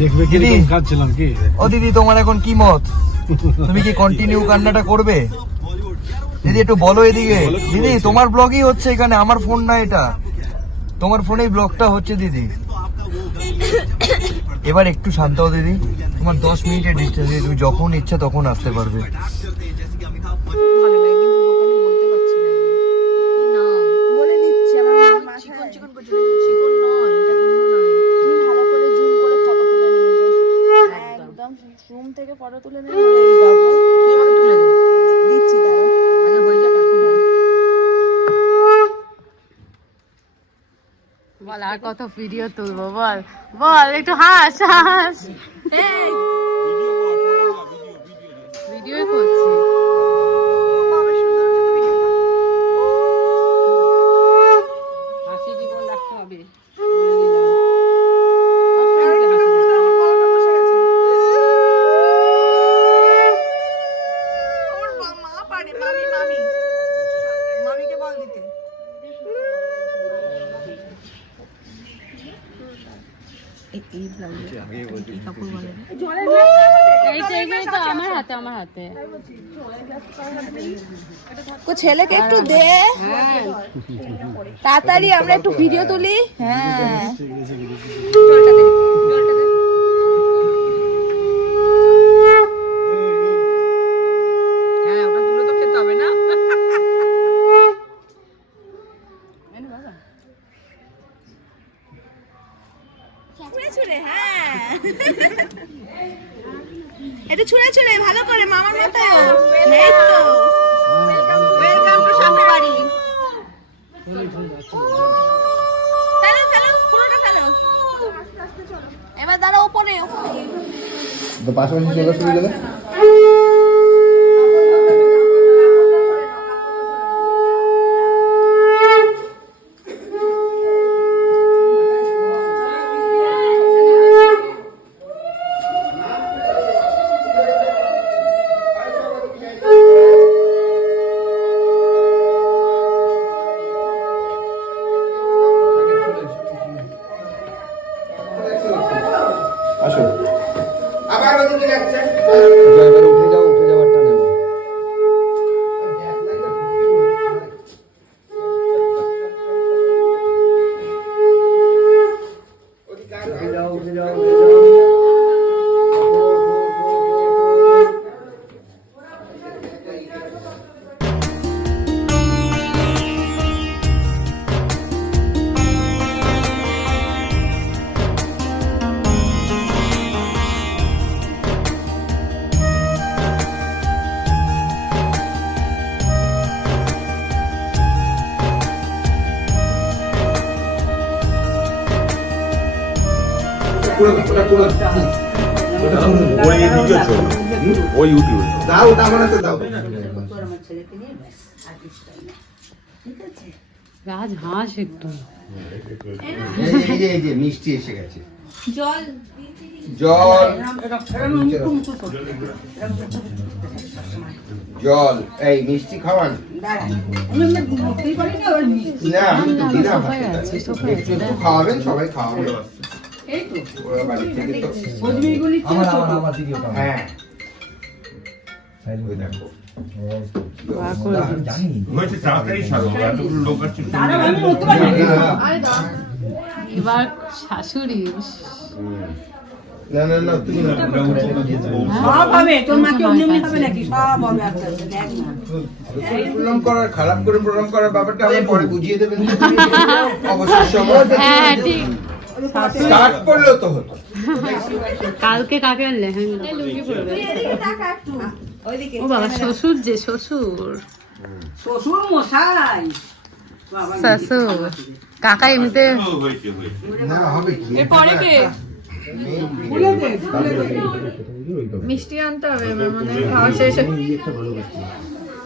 দেখবে কি দিদি। কাঁদছিলাম কি? ও দিদি তোমার এখন কি মত? তুমি কি কন্টিনিউ কান্নাটা করবে? দিদি একটু বলো এদিকে। দিদি তোমার ব্লগই হচ্ছে এখানে আমার ফোন না এটা। তোমার ফোনেই ব্লগটা হচ্ছে দিদি। এবার একটু শান্ত হও দিদি। তোমার দশ মিনিটের ডিস্টেন্স তুমি যখন ইচ্ছা তখন আসতে পারবে ভালো লাগে কিন্তু দোকানে বলতে পারছি না না বলে দিচ্ছি আমার মাথায় চিকন চিকন করছে না, কিন্তু চিকন নয় এটা অন্য নয় তুমি ভালো করে জুম করে ফটো তুলে নিয়ে যাও একদম রুম থেকে ফটো তুলে নিয়ে এই বাবু তুই আমাকে তুলে দে দিচ্ছি দাঁড়াও আগে হয়ে যাক এখন না। বল আর কত ভিডিও তুলবো বল। বল একটু হাস হাস ভিডিও করছি হাসি জীবন রাখতে হবে বলে দিলাম। সবসময় হাসি রাখতে হবে। গলাটা বসে গেছে আমার মা- মা পারে মামি মামি মামিকে বল দিতে ও ছেলেকে একটু দে। তাড়াতাড়ি আমরা একটু ভিডিও তুলি। হ্যাঁ ওটা তুলে তো খেতে হবে না ছুঁড়ে ছুঁড়ে হ্যাঁ একটু ছুঁড়ে ছুঁড়ে ভালো করে মামার মতো এই তো ওয়েলকাম টু সামনে বাড়ি ফেলো ফেলো পুরোটা ফেলো এবার দাঁড়া ওপরে ওপরে পাশাপাশি চলে শুরু ওই ভিডিও চল ওই ইউটিউবে দাও ওটা আমার হাতে দাও। রাজ হাস একটু। এই যে, এই যে মিষ্টি এসে গেছে। জল। জল। জল। এই মিষ্টি খাওয়ান। না আমি তো দিলাম একটু খাওয়াবেন সবাই খাওয়াবে ওরা বাড়ি থেকে তো আমার আমার আমার দিদি ওটা হ্যাঁ। ওই দেখো। জানি। হয়েছে তাড়াতাড়ি সারো এতগুলো লোক আছে এবার শাশুড়ি না না না তুমি না সব হবে তোর মাকে অমনি অমনি হবে নাকি? সব হবে আস্তে আস্তে দেখ না। প্রণাম করার খারাপ করে প্রণাম করার ব্যাপারটা আমি পরে বুঝিয়ে দেবেন অবশ্যই সময় হ্যাঁ ঠিক। স্টার্ট করলেও তো হতো। কালকে কাকে লেহেঙ্গা ও বাবা শ্বশুর যে শ্বশুর। শ্বশুর মশাই। শ্বশুর। কাকা এমনিতে হয়েছে হয়েছে না হবে কি? পরে কে? মিষ্টি আনতে হবে মনে হয় খাওয়া শেষ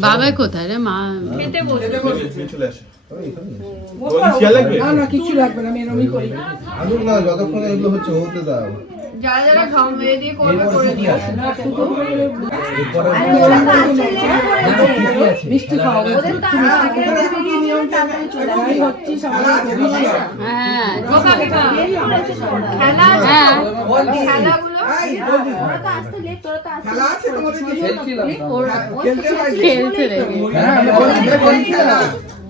বাবাই কোথায় রে মা? খেতে বসে। চলে আসে। না না কিছু লাগবে না আমি এরমই করি। আসুক না যতক্ষণ এগুলো হচ্ছে হতে দাও। যারা যারা ঘাম মেরে দিয়ে করবে করে দিও না শুধু করে এরপরে মিষ্টি খাওয়া ওদের তো আগে থেকে নিয়মটা যাই হচ্ছিস আমাদের ভবিষ্যৎ হ্যাঁ খেলা হ্যাঁ খেলাগুলো ওরা তো আসতে লেট তোরা তো আসতে খেলা আছে তোমাদের কিছু খেলছে। রে হ্যাঁ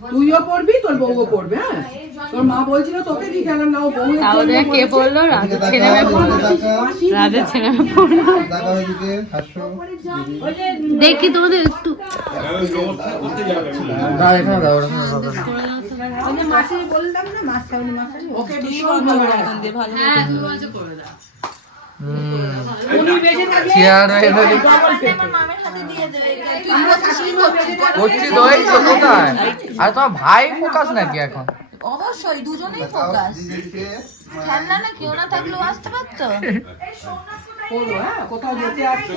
তুইও পড়বি তোর বউও পড়বে হ্যাঁ? তোর মা বলছিল তোকে খেলাম না ও জন্য দেখ কে রাজের এদিকে ছেলে মেয়ে পড়ল রাজের ছেলে মেয়ে পড়ল দেখি তোমাদের একটু। বুঝতে যাবে না এখানে দাও ওই যে মাসি বললাম না মাস সাউনি মাসি ওকে ভীষণ ভালো লাগে। হ্যাঁ তুমি বলছো করে দাও। উনি বেঁচে থাকলে চেয়ার হয়ে গেলে আমার মামের হাতে দিয়ে দেবে করছি তো এই তো কোথায়? আর তোমার ভাই ফোকাস নাকি এখন? অবশ্যই দুজনেই ফোকাস। খেলনা না কেউ না থাকলেও আসতে পারতো? হ্যাঁ কোথাও যেতে আসছে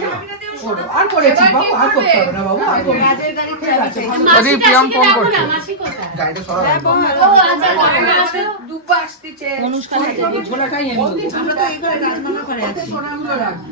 আর করেছি বাবু আর করতে হবে না বাবু আর করতে হবে প্রিয়ম ফোন করছে গাড়িটা সরা ও আচ্ছা দুপা আসতেছে অনুষ্ঠানে ঝোলাটাই এনে আমরা তো এইখানে রাজমামা করে আছি। সোনাগুলো রাখবি।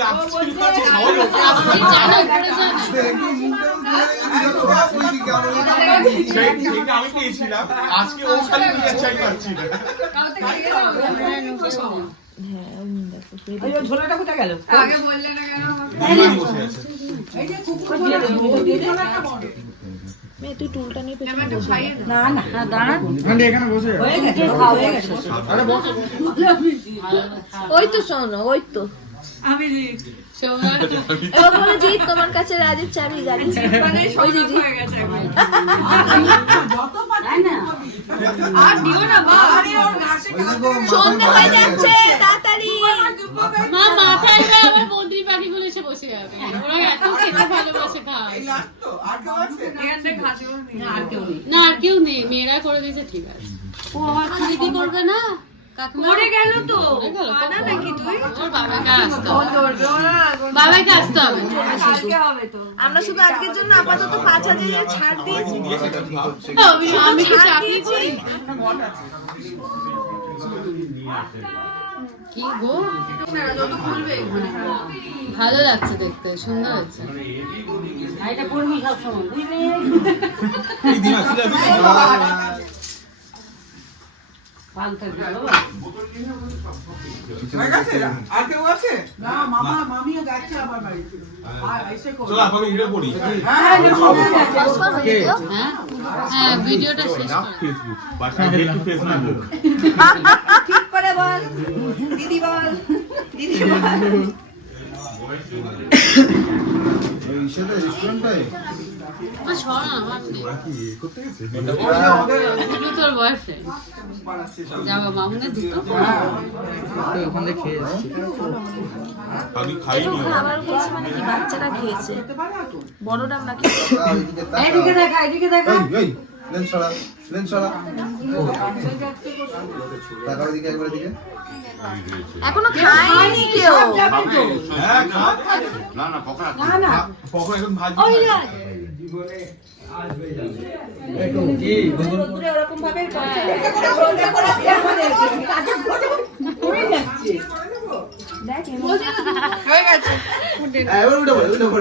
আমি মেয়ে তুই টুলটা নিয়ে পেছনে বসে না না হ্যাঁ, দাঁড়া। এখানে বসে হয়ে গেছে হয়ে গেছে। ওই তো শোনো ওই তো। সোমবার। এবার বলে জি তোমার কাছে রাজের চাবি গাড়ি মানে ওই দিদি। যত পারছি সন্ধে হয়ে যাচ্ছে তাড়াতাড়ি। মা মাথায় না বদ্রি পাখিগুলো এসে বসে যাবে। ওরা এত খেতে ভালোবাসে খায় না আর কেউ নেই। মেয়েরা করে দিয়েছে ঠিক আছে। ও আমার দিদি করবে না? কাকিমা? করে গেল তো। না ওর বাবাকে আসতে হবে বাবাকে আসতে হবে আমরা শুধু আজকের জন্য আপাতত পাঁচ হাজারের ছাড় দিয়েছি। আমি কি গো? ভালো লাগছে দেখতে সুন্দর হচ্ছে এটা করবি সব সময় ভালো থাকবি বাবা হ্যাঁ ভিডিওটা শেষ ফেসবুক ফেসবুক ঠিক করে বল দিদি বল দিদি বল হ্যাঁ। আমি খাইনি খাবার খেয়েছে মানে কি বাচ্চারা খেয়েছে বড়রা আমরা খেয়েছি। এদিকে দেখা এদিকে দেখা এই, এই, সরা, লেন্স সরা। তাকাও এদিকে, একবার এদিকে। এখনও খায়নি কেউ হ্যাঁ না না পকড়া না না পকো এখন ভাজি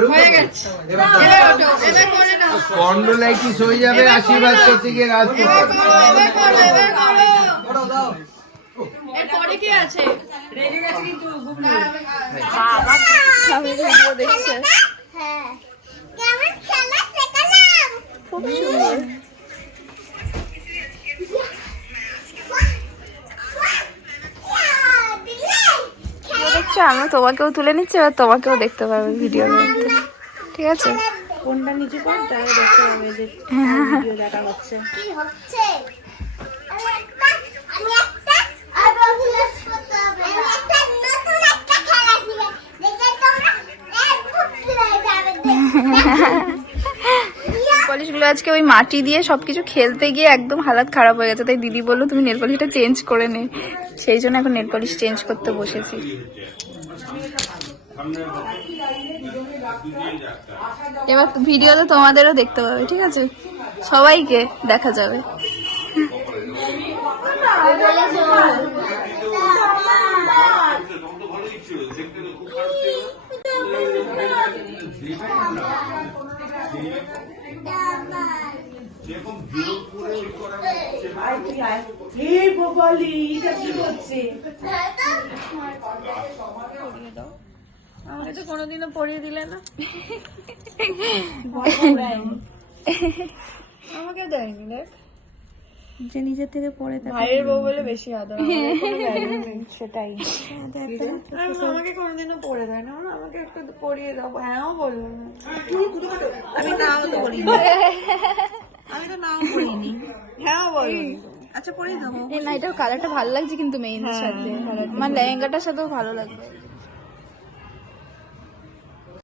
হ্যাঁ। এবার হয়ে যাবে আশীর্বাদ করতে গিয়ে এরপরে কি আছে? রেগে গেছে কিন্তু স্বামী ভিডিও দেখছে? খুব সুন্দর। দেখছ আমি তোমাকেও তুলে নিচ্ছি এবার তোমাকেও দেখতে পাবে ভিডিওর মধ্যে। ঠিক আছে? কোনটা নিচে কোনটা দেখতে পাবে যে ভিডিও দেখা হচ্ছে। কি হচ্ছে আমি একটা আমি একটা আর অভিলাষ করতে হবে আমি একটা নতুন একটা খেলা ছিল দেখে তোমরা একদম ফিরে যাবে পলিশগুলো আজকে ওই মাটি দিয়ে সবকিছু খেলতে গিয়ে একদম হালাত খারাপ হয়ে গেছে। তাই দিদি বলল, তুমি নেল পলিশটা চেঞ্জ করে নে। সেই জন্য এখন নেল পলিশ চেঞ্জ করতে বসেছি। এবার ভিডিও তো তোমাদেরও দেখতে পাবে, ঠিক আছে? সবাইকে দেখা যাবে। তো কোনোদিনও পড়িয়ে দিলে না আমাকে দেয়নি দেখ। যে নিজের থেকে পড়ে থাকে ভাইয়ের বউ বলে বেশি আদর সেটাই। আমাকে কোনোদিনও পড়ে দেয় না আমাকে একটু পড়িয়ে দাও হ্যাঁও বলব না আমি নাও তো পড়িনি। আমি তো নাও পড়িনি। হ্যাঁ বলব আচ্ছা পড়িয়ে দেবো এই নাইটার কালারটা ভালো লাগছে কিন্তু মেইনের সাথে। আমার লেহেঙ্গাটার সাথেও ভালো লাগবে